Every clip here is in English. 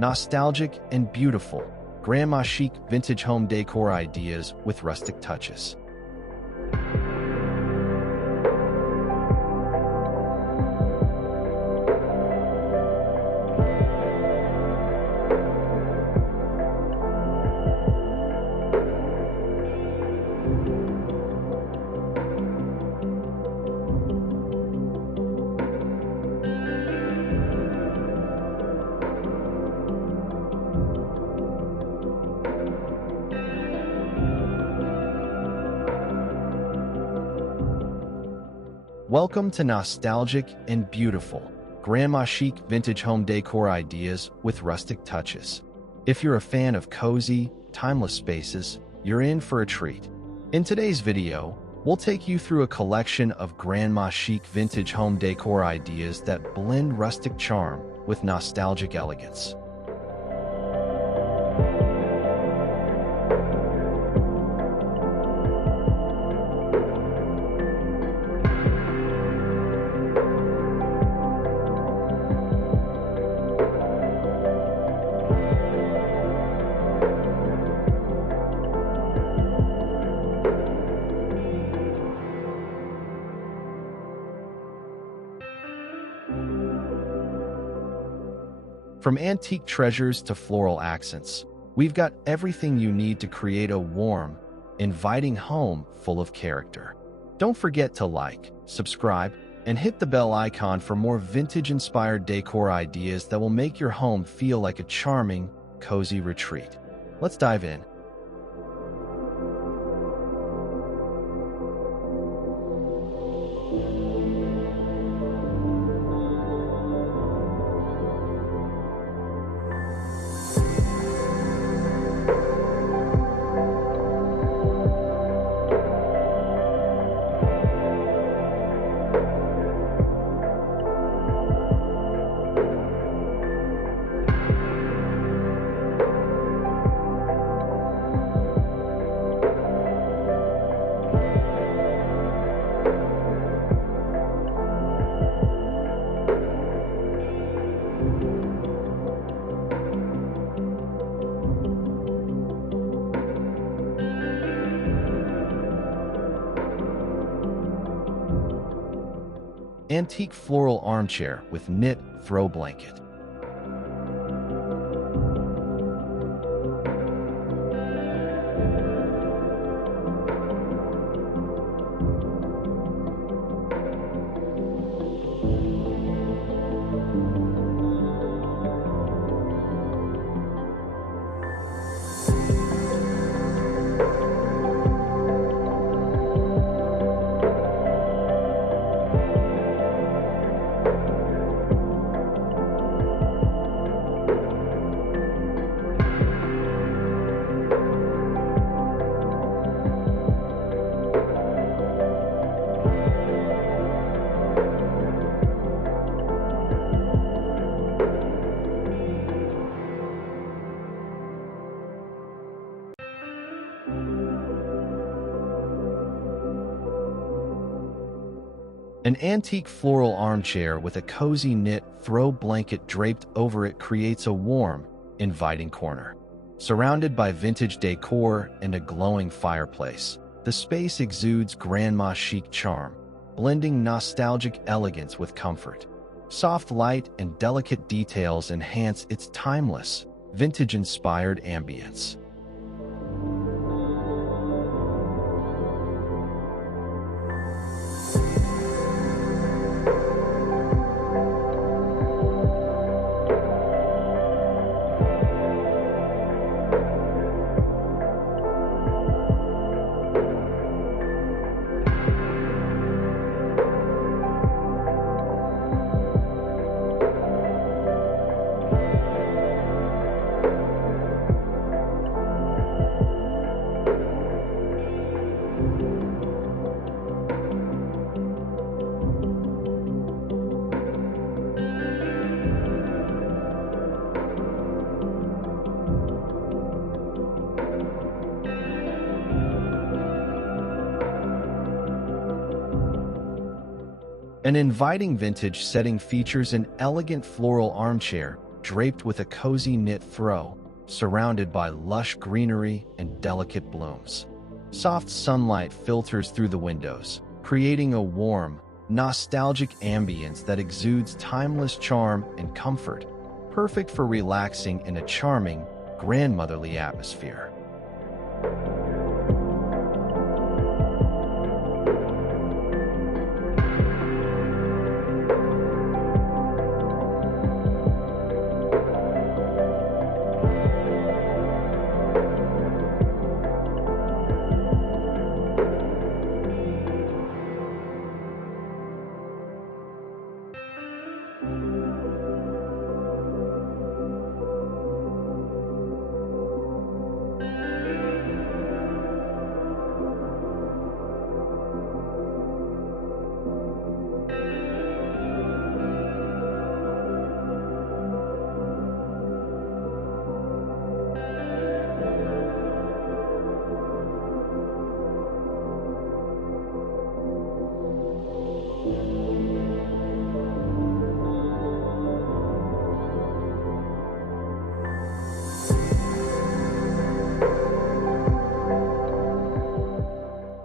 Nostalgic and beautiful, grandma chic vintage home decor ideas with rustic touches. Welcome to Nostalgic and Beautiful, grandma chic vintage home decor ideas with rustic touches. If you're a fan of cozy, timeless spaces, you're in for a treat. In today's video, we'll take you through a collection of grandma chic vintage home decor ideas that blend rustic charm with nostalgic elegance. From antique treasures to floral accents, we've got everything you need to create a warm, inviting home full of character. Don't forget to like, subscribe, and hit the bell icon for more vintage-inspired decor ideas that will make your home feel like a charming, cozy retreat. Let's dive in. Antique floral armchair with knit throw blanket. An antique floral armchair with a cozy knit throw blanket draped over it creates a warm, inviting corner. Surrounded by vintage decor and a glowing fireplace, the space exudes grandma chic charm, blending nostalgic elegance with comfort. Soft light and delicate details enhance its timeless, vintage-inspired ambience. An inviting vintage setting features an elegant floral armchair draped with a cozy knit throw, surrounded by lush greenery and delicate blooms. Soft sunlight filters through the windows, creating a warm, nostalgic ambience that exudes timeless charm and comfort, perfect for relaxing in a charming, grandmotherly atmosphere.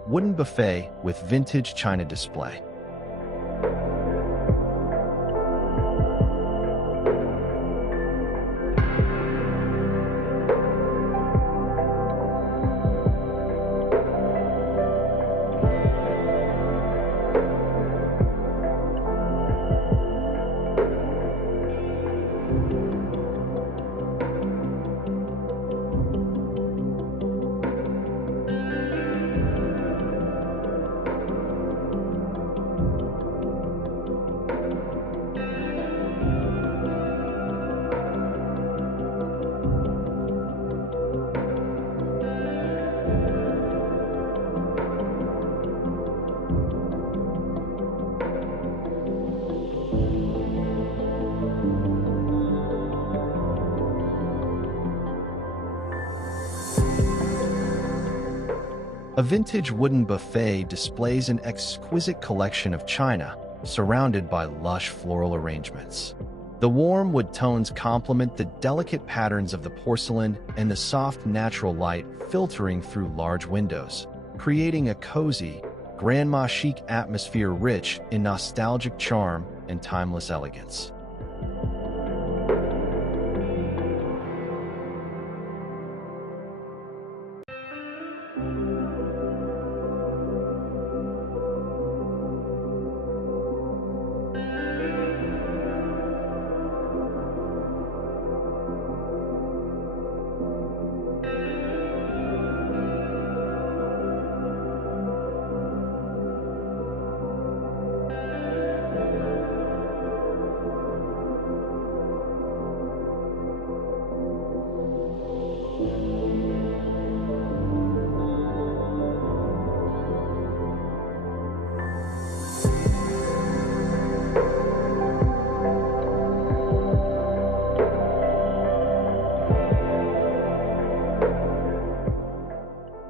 Wooden buffet with vintage china display. A vintage wooden buffet displays an exquisite collection of china, surrounded by lush floral arrangements. The warm wood tones complement the delicate patterns of the porcelain and the soft natural light filtering through large windows, creating a cozy, grandma chic atmosphere rich in nostalgic charm and timeless elegance.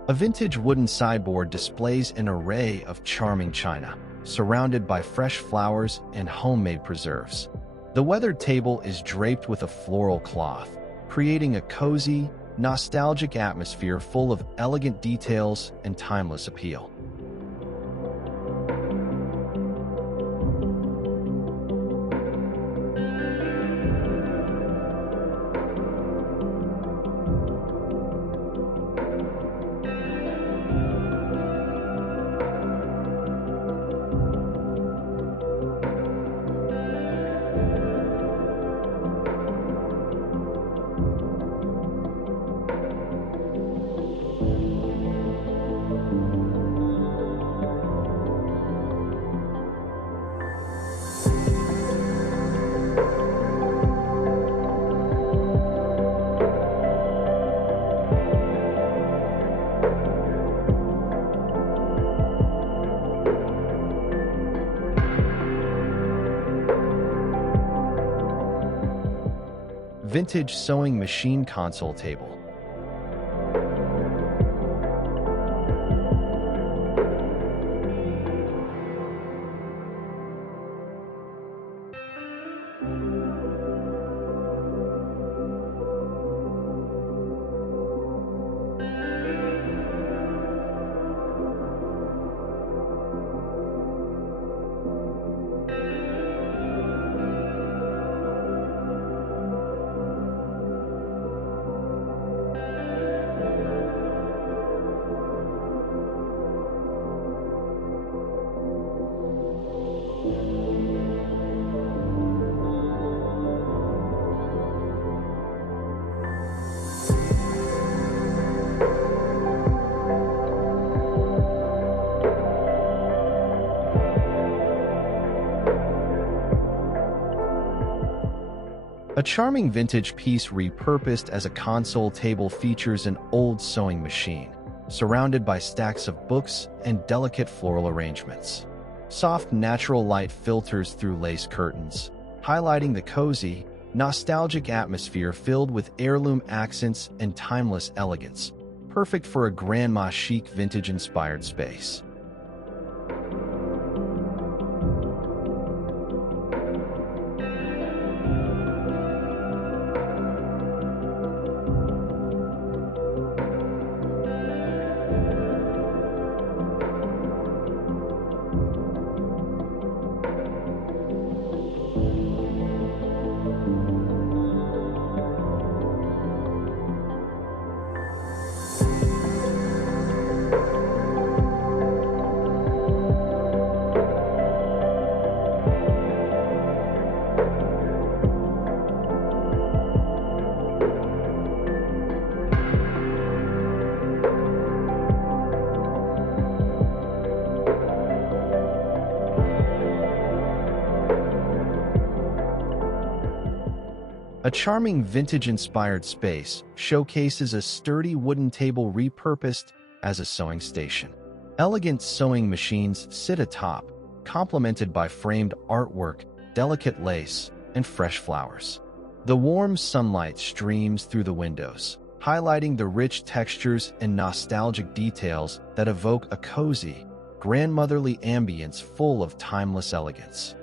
A vintage wooden sideboard displays an array of charming china, surrounded by fresh flowers and homemade preserves. The weathered table is draped with a floral cloth, creating a cozy, nostalgic atmosphere full of elegant details and timeless appeal. Vintage sewing machine console table. A charming vintage piece repurposed as a console table features an old sewing machine, surrounded by stacks of books and delicate floral arrangements. Soft natural light filters through lace curtains, highlighting the cozy, nostalgic atmosphere filled with heirloom accents and timeless elegance, perfect for a grandma chic vintage-inspired space. A charming vintage-inspired space showcases a sturdy wooden table repurposed as a sewing station. Elegant sewing machines sit atop, complemented by framed artwork, delicate lace, and fresh flowers. The warm sunlight streams through the windows, highlighting the rich textures and nostalgic details that evoke a cozy, grandmotherly ambience full of timeless elegance.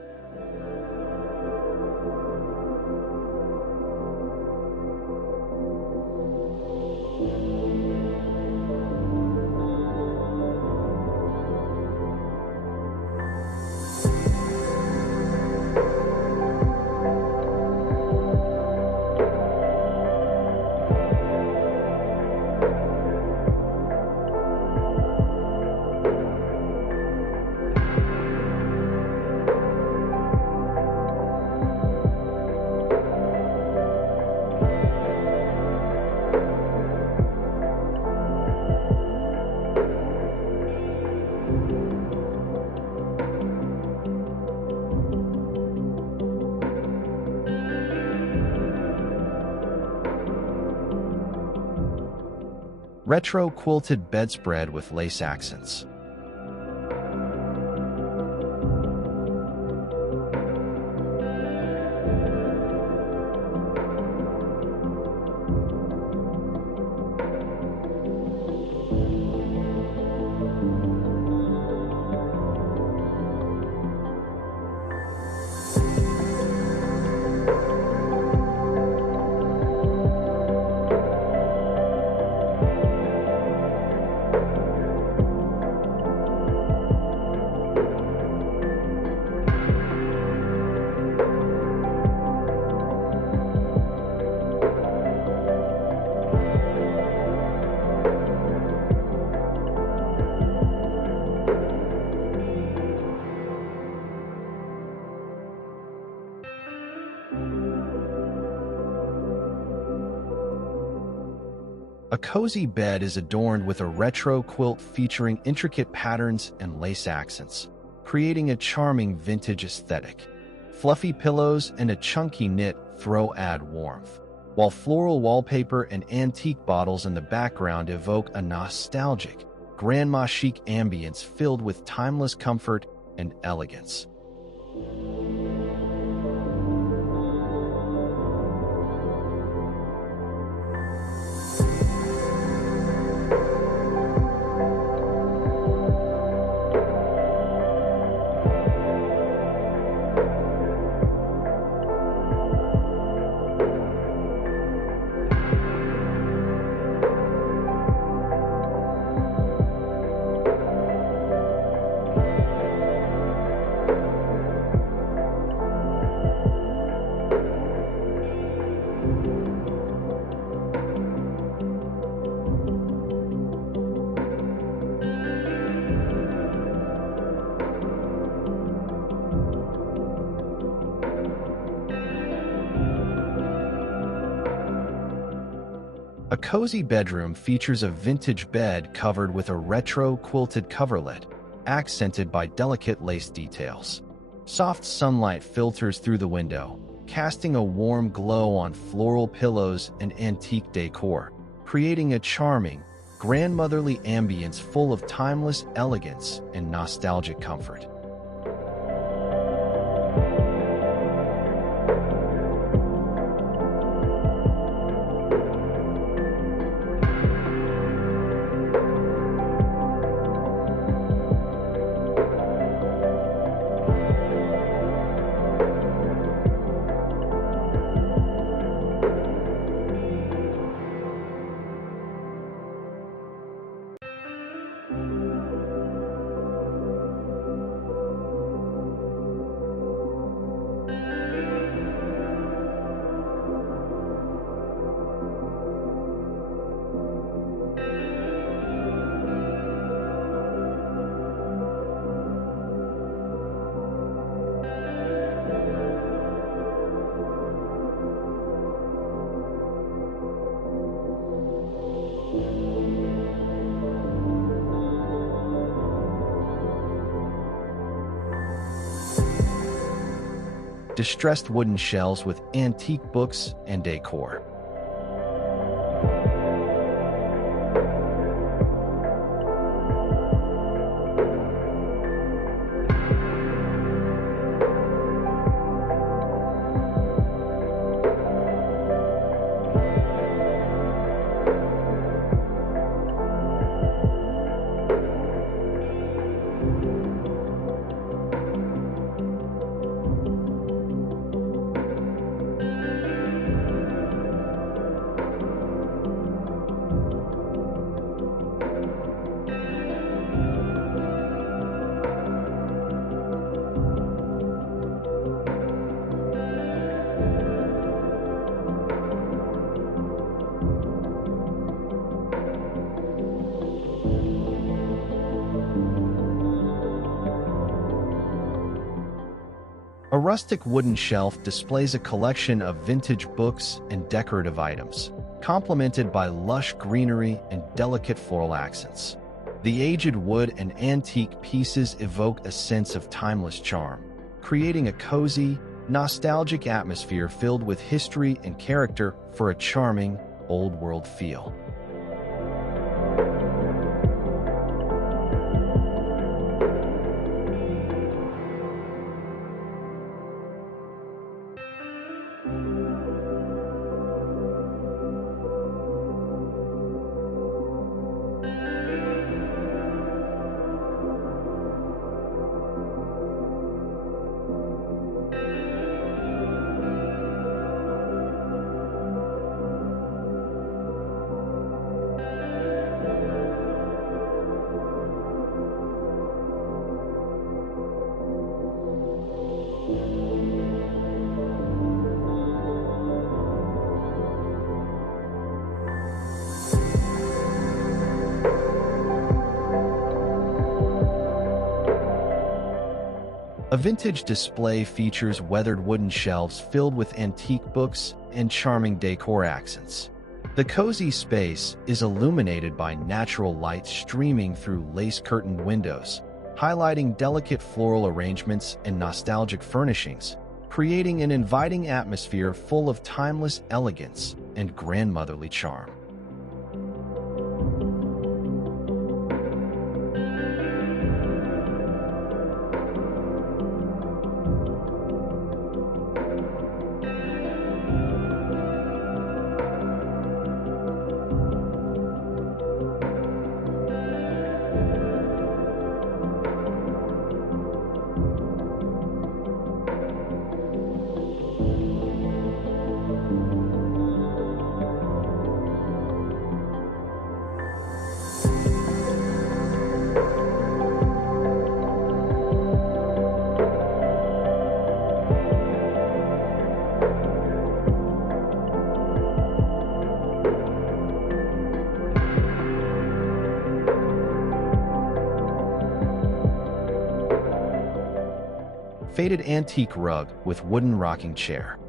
Retro quilted bedspread with lace accents. A cozy bed is adorned with a retro quilt featuring intricate patterns and lace accents, creating a charming vintage aesthetic. Fluffy pillows and a chunky knit throw add warmth, while floral wallpaper and antique bottles in the background evoke a nostalgic, grandma chic ambience filled with timeless comfort and elegance. A cozy bedroom features a vintage bed covered with a retro quilted coverlet, accented by delicate lace details. Soft sunlight filters through the window, casting a warm glow on floral pillows and antique decor, creating a charming, grandmotherly ambience full of timeless elegance and nostalgic comfort. Distressed wooden shelves with antique books and decor. A rustic wooden shelf displays a collection of vintage books and decorative items, complemented by lush greenery and delicate floral accents. The aged wood and antique pieces evoke a sense of timeless charm, creating a cozy, nostalgic atmosphere filled with history and character for a charming, old-world feel. A vintage display features weathered wooden shelves filled with antique books and charming decor accents. The cozy space is illuminated by natural light streaming through lace-curtained windows, highlighting delicate floral arrangements and nostalgic furnishings, creating an inviting atmosphere full of timeless elegance and grandmotherly charm. Faded antique rug with wooden rocking chair.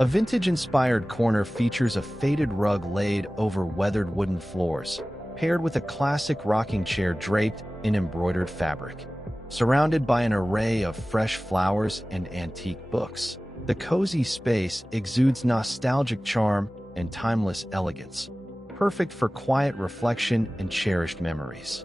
A vintage-inspired corner features a faded rug laid over weathered wooden floors, paired with a classic rocking chair draped in embroidered fabric. Surrounded by an array of fresh flowers and antique books, the cozy space exudes nostalgic charm and timeless elegance, perfect for quiet reflection and cherished memories.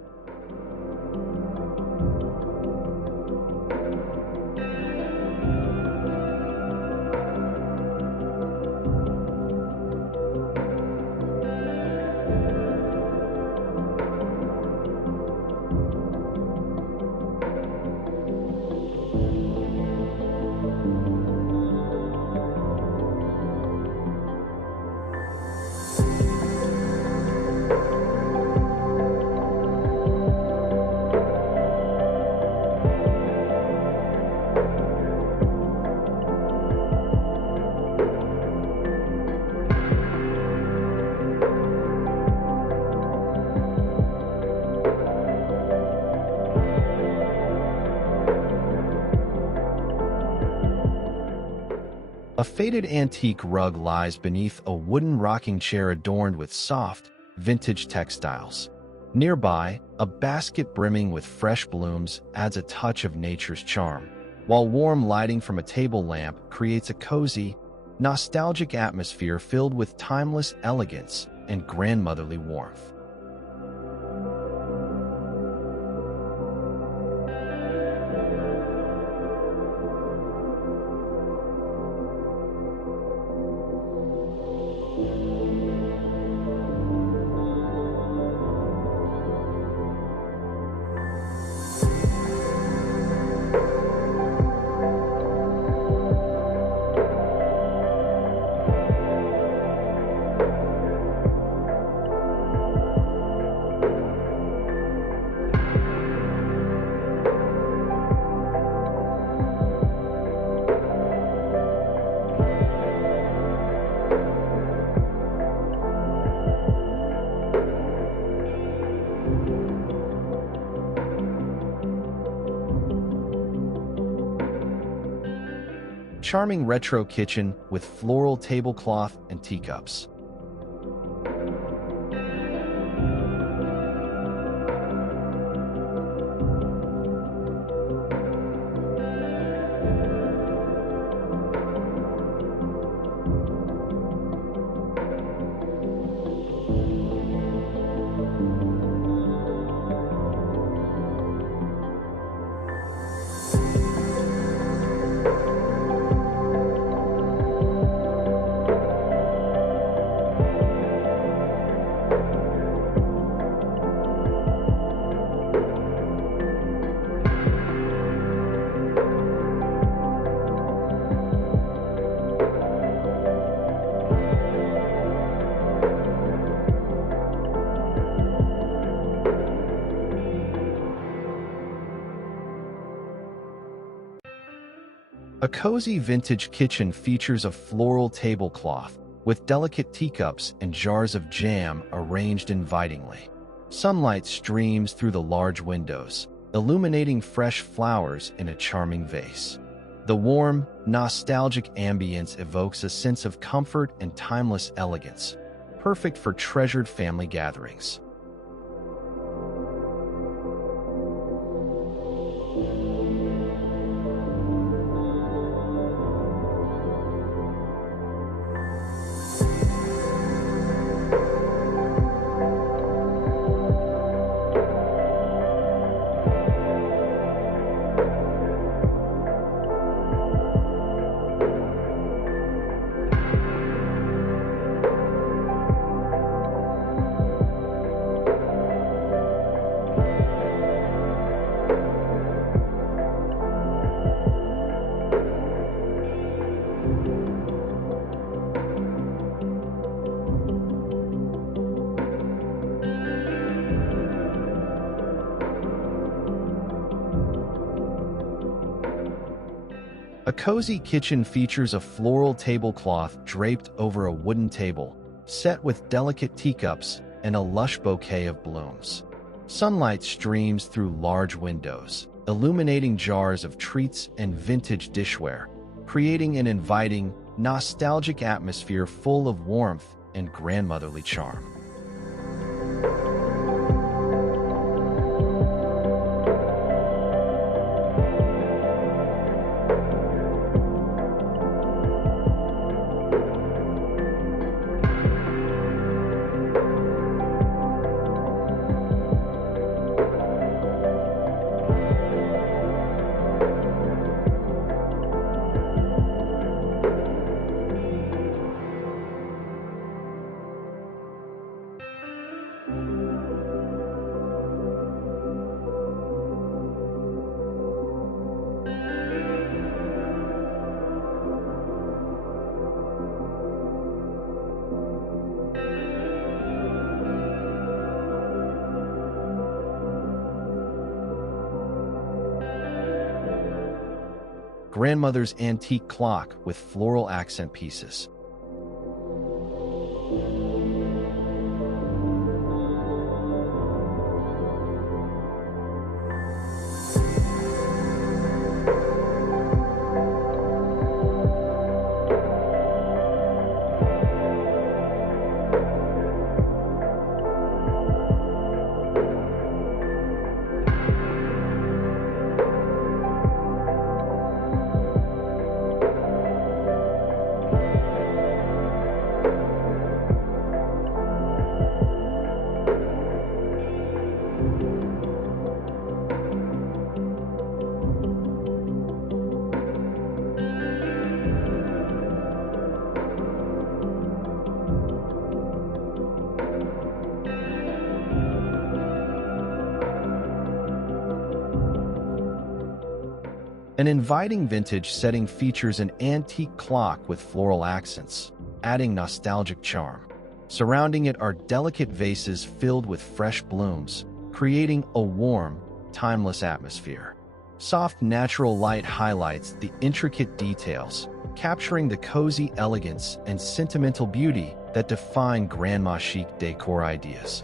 A faded antique rug lies beneath a wooden rocking chair adorned with soft, vintage textiles. Nearby, a basket brimming with fresh blooms adds a touch of nature's charm, while warm lighting from a table lamp creates a cozy, nostalgic atmosphere filled with timeless elegance and grandmotherly warmth. Charming retro kitchen with floral tablecloth and teacups. A cozy vintage kitchen features a floral tablecloth with delicate teacups and jars of jam arranged invitingly. Sunlight streams through the large windows, illuminating fresh flowers in a charming vase. The warm, nostalgic ambience evokes a sense of comfort and timeless elegance, perfect for treasured family gatherings. A cozy kitchen features a floral tablecloth draped over a wooden table, set with delicate teacups and a lush bouquet of blooms. Sunlight streams through large windows, illuminating jars of treats and vintage dishware, creating an inviting, nostalgic atmosphere full of warmth and grandmotherly charm. Grandmother's antique clock with floral accent pieces. An inviting vintage setting features an antique clock with floral accents, adding nostalgic charm. Surrounding it are delicate vases filled with fresh blooms, creating a warm, timeless atmosphere. Soft natural light highlights the intricate details, capturing the cozy elegance and sentimental beauty that define grandma chic decor ideas.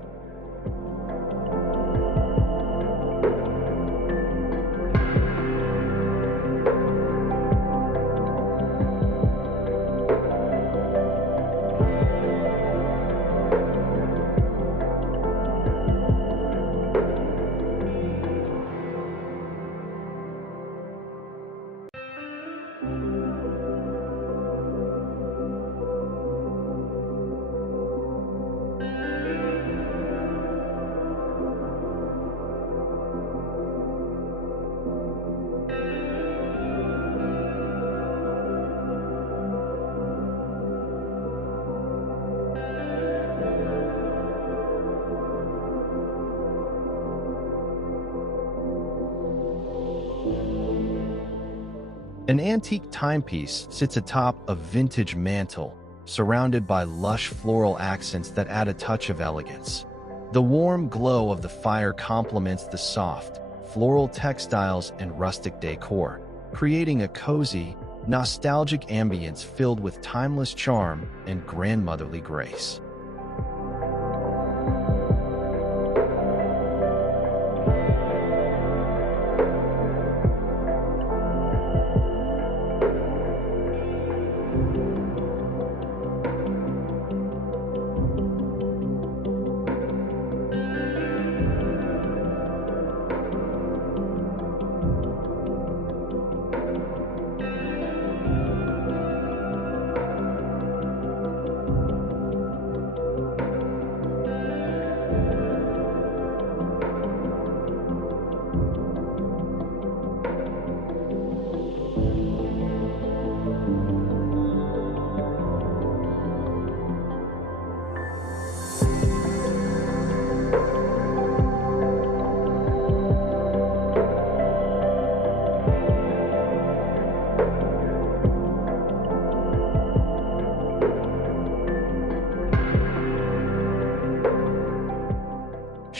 An antique timepiece sits atop a vintage mantle, surrounded by lush floral accents that add a touch of elegance. The warm glow of the fire complements the soft, floral textiles and rustic decor, creating a cozy, nostalgic ambience filled with timeless charm and grandmotherly grace.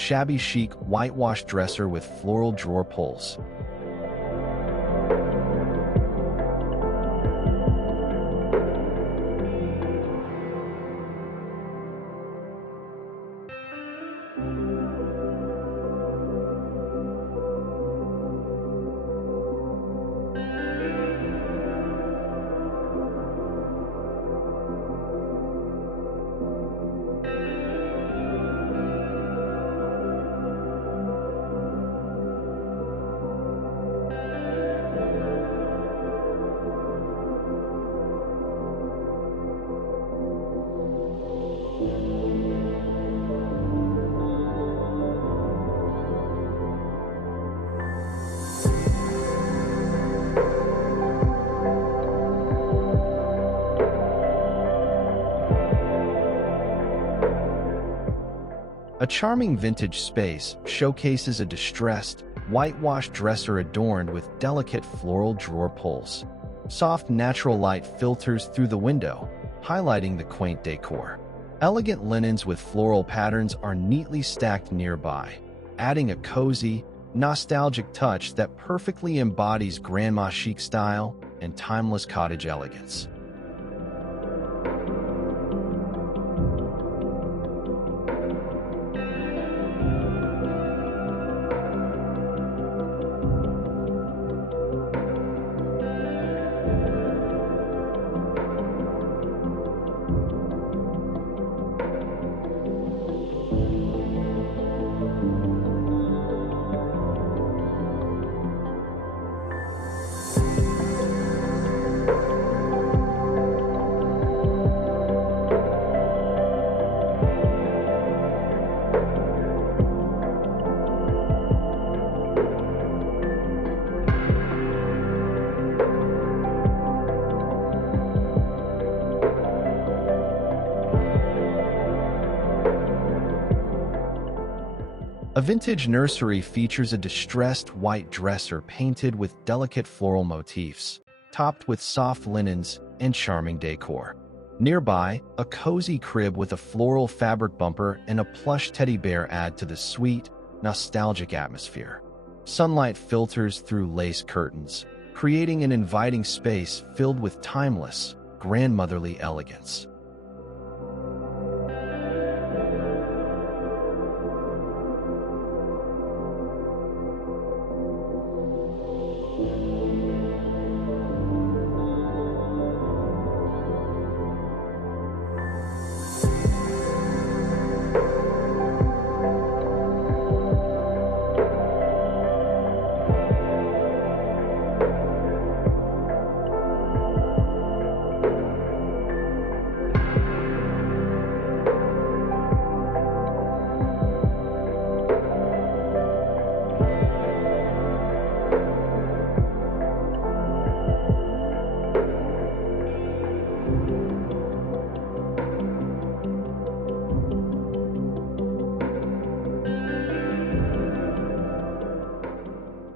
Shabby chic whitewashed dresser with floral drawer pulls. charming vintage space showcases a distressed, whitewashed dresser adorned with delicate floral drawer pulls. Soft natural light filters through the window, highlighting the quaint decor. Elegant linens with floral patterns are neatly stacked nearby, adding a cozy, nostalgic touch that perfectly embodies grandma chic style and timeless cottage elegance. A vintage nursery features a distressed white dresser painted with delicate floral motifs, topped with soft linens and charming decor. Nearby, a cozy crib with a floral fabric bumper and a plush teddy bear add to the sweet, nostalgic atmosphere. Sunlight filters through lace curtains, creating an inviting space filled with timeless, grandmotherly elegance.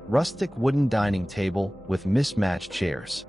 Rustic wooden dining table with mismatched chairs.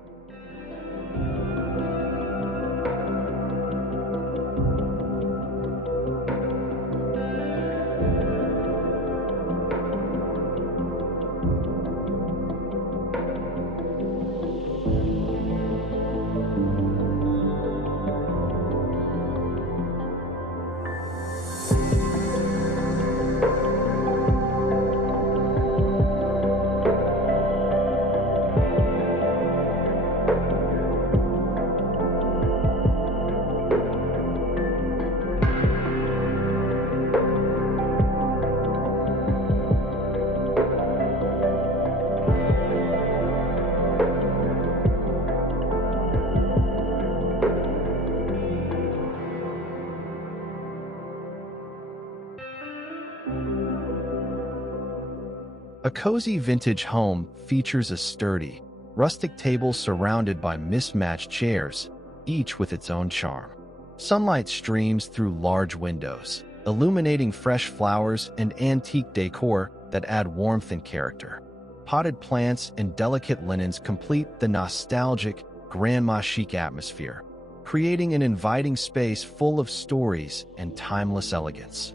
A cozy vintage home features a sturdy, rustic table surrounded by mismatched chairs, each with its own charm. Sunlight streams through large windows, illuminating fresh flowers and antique decor that add warmth and character. Potted plants and delicate linens complete the nostalgic, grandma chic atmosphere, creating an inviting space full of stories and timeless elegance.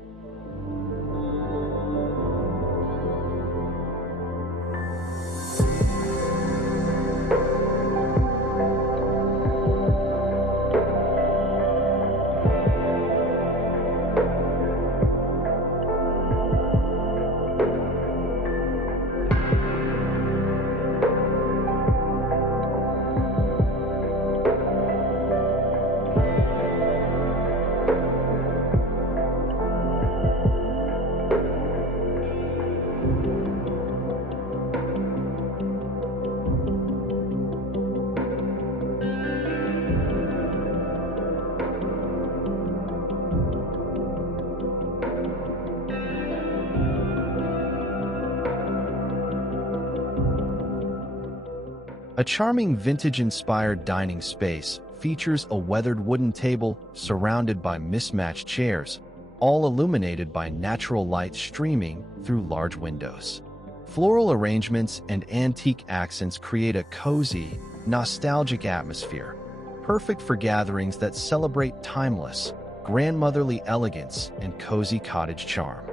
A charming vintage-inspired dining space features a weathered wooden table surrounded by mismatched chairs, all illuminated by natural light streaming through large windows. Floral arrangements and antique accents create a cozy, nostalgic atmosphere, perfect for gatherings that celebrate timeless, grandmotherly elegance and cozy cottage charm.